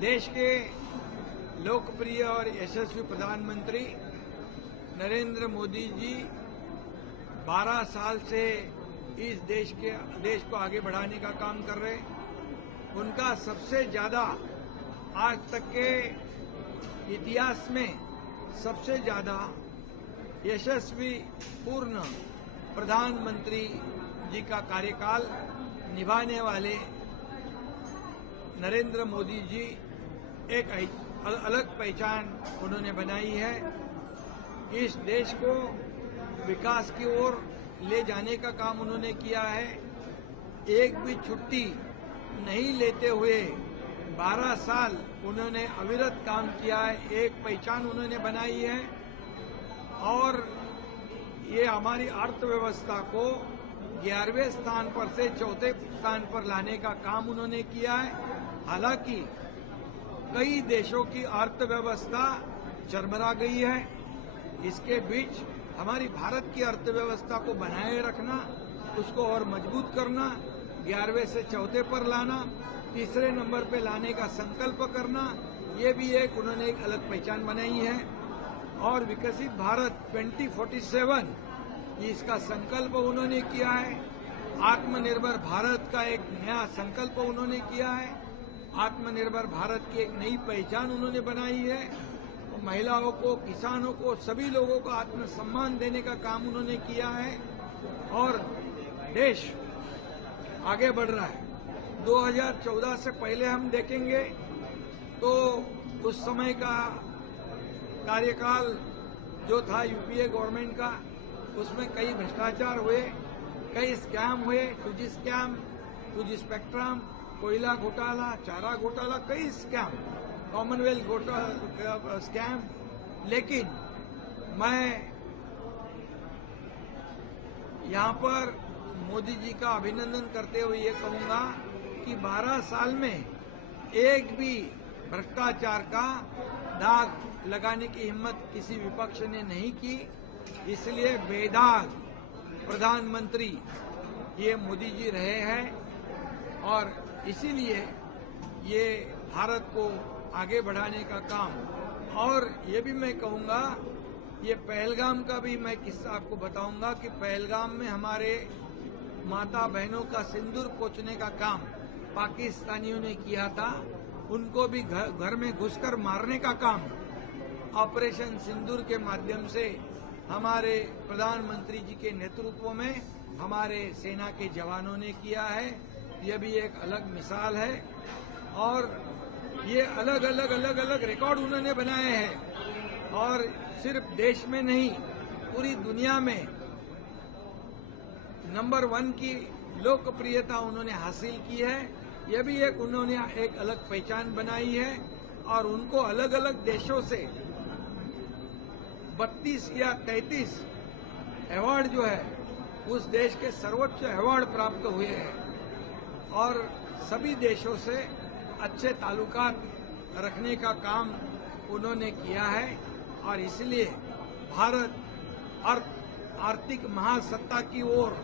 देश के लोकप्रिय और यशस्वी प्रधानमंत्री नरेंद्र मोदी जी 12 साल से इस देश को आगे बढ़ाने का काम कर रहे हैं। उनका सबसे ज्यादा आज तक के इतिहास में सबसे ज्यादा यशस्वी पूर्ण प्रधानमंत्री जी का कार्यकाल निभाने वाले नरेंद्र मोदी जी एक अलग पहचान उन्होंने बनाई है। इस देश को विकास की ओर ले जाने का काम उन्होंने किया है। एक भी छुट्टी नहीं लेते हुए 12 साल उन्होंने अविरत काम किया है। एक पहचान उन्होंने बनाई है और ये हमारी अर्थव्यवस्था को 11वें स्थान पर से 4थे स्थान पर लाने का काम उन्होंने किया है। हालांकि कई देशों की अर्थव्यवस्था चरमरा गई है। इसके बीच हमारी भारत की अर्थव्यवस्था को बनाए रखना, उसको और मजबूत करना, 11वें से 4थे पर लाना, तीसरे नंबर पे लाने का संकल्प करना, ये भी उन्होंने एक अलग पहचान बनाई है। और विकसित भारत 2047 इसका संकल्प उन्होंने किया है। आत्मनिर्भर भारत का एक नया संकल्प उन्होंने किया है। आत्मनिर्भर भारत की एक नई पहचान उन्होंने बनाई है। महिलाओं को, किसानों को, सभी लोगों को आत्मसम्मान देने का काम उन्होंने किया है और देश आगे बढ़ रहा है। 2014 से पहले हम देखेंगे तो उस समय का कार्यकाल जो था यूपीए गवर्नमेंट का, उसमें कई भ्रष्टाचार हुए, कई स्कैम हुए, 2G स्कैम, 2G स्पेक्ट्रम, कोयला घोटाला, चारा घोटाला, कई स्कैम, कॉमनवेल्थ घोटाला स्कैम। लेकिन मैं यहां पर मोदी जी का अभिनंदन करते हुए ये कहूंगा कि 12 साल में एक भी भ्रष्टाचार का दाग लगाने की हिम्मत किसी विपक्ष ने नहीं की। इसलिए बेदाग प्रधानमंत्री ये मोदी जी रहे हैं और इसीलिए ये भारत को आगे बढ़ाने का काम। और ये भी मैं कहूंगा, ये पहलगाम का भी मैं किस्सा आपको बताऊंगा कि पहलगाम में हमारे माता बहनों का सिंदूर पोंछने का काम पाकिस्तानियों ने किया था। उनको भी घर में घुसकर मारने का काम ऑपरेशन सिंदूर के माध्यम से हमारे प्रधानमंत्री जी के नेतृत्व में हमारे सेना के जवानों ने किया है। यह भी एक अलग मिसाल है और ये अलग अलग रिकॉर्ड उन्होंने बनाए हैं और सिर्फ देश में नहीं, पूरी दुनिया में नंबर 1 की लोकप्रियता उन्होंने हासिल की है। यह भी उन्होंने एक अलग पहचान बनाई है और उनको अलग अलग देशों से 32 या 33 अवार्ड जो है उस देश के सर्वोच्च अवार्ड प्राप्त हुए हैं और सभी देशों से अच्छे ताल्लुकात रखने का काम उन्होंने किया है। और इसलिए भारत आर्थिक महासत्ता की ओर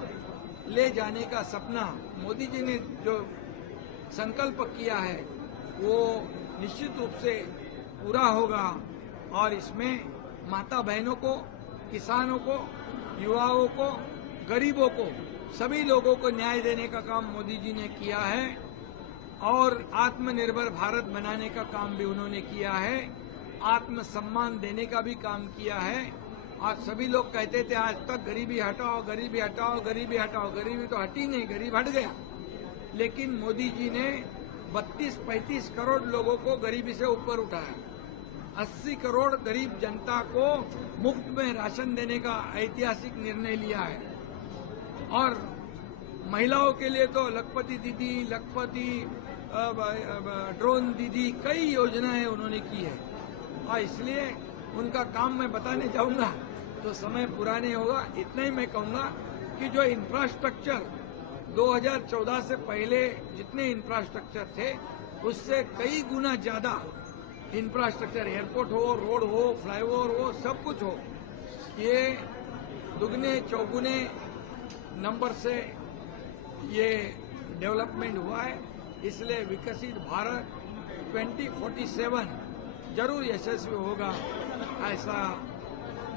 ले जाने का सपना मोदी जी ने जो संकल्प किया है वो निश्चित रूप से पूरा होगा और इसमें माता बहनों को, किसानों को, युवाओं को, गरीबों को, सभी लोगों को न्याय देने का काम मोदी जी ने किया है और आत्मनिर्भर भारत बनाने का काम भी उन्होंने किया है। आत्मसम्मान देने का भी काम किया है। आज सभी लोग कहते थे आज तक गरीबी हटाओ, गरीबी हटाओ, गरीबी हटाओ। गरीबी तो हटी नहीं, गरीब हट गया। लेकिन मोदी जी ने 32-35 करोड़ लोगों को गरीबी से ऊपर उठाया। 80 करोड़ गरीब जनता को मुफ्त में राशन देने का ऐतिहासिक निर्णय लिया है और महिलाओं के लिए तो लखपति दीदी, लखपति ड्रोन दीदी, कई योजनाएं उन्होंने की है। और इसलिए उनका काम मैं बताने जाऊंगा तो समय पूरा नहीं होगा। इतना ही मैं कहूंगा कि जो इंफ्रास्ट्रक्चर 2014 से पहले जितने इंफ्रास्ट्रक्चर थे उससे कई गुना ज्यादा इंफ्रास्ट्रक्चर, एयरपोर्ट हो, रोड हो, फ्लाईओवर हो, सब कुछ हो, ये दुगने चौगुने नंबर से ये डेवलपमेंट हुआ है। इसलिए विकसित भारत 2047 जरूर यशस्वी होगा, ऐसा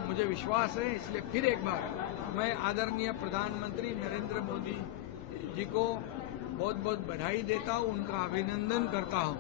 मुझे विश्वास है। इसलिए फिर एक बार मैं आदरणीय प्रधानमंत्री नरेंद्र मोदी जी को बहुत बहुत बधाई देता हूं, उनका अभिनंदन करता हूं।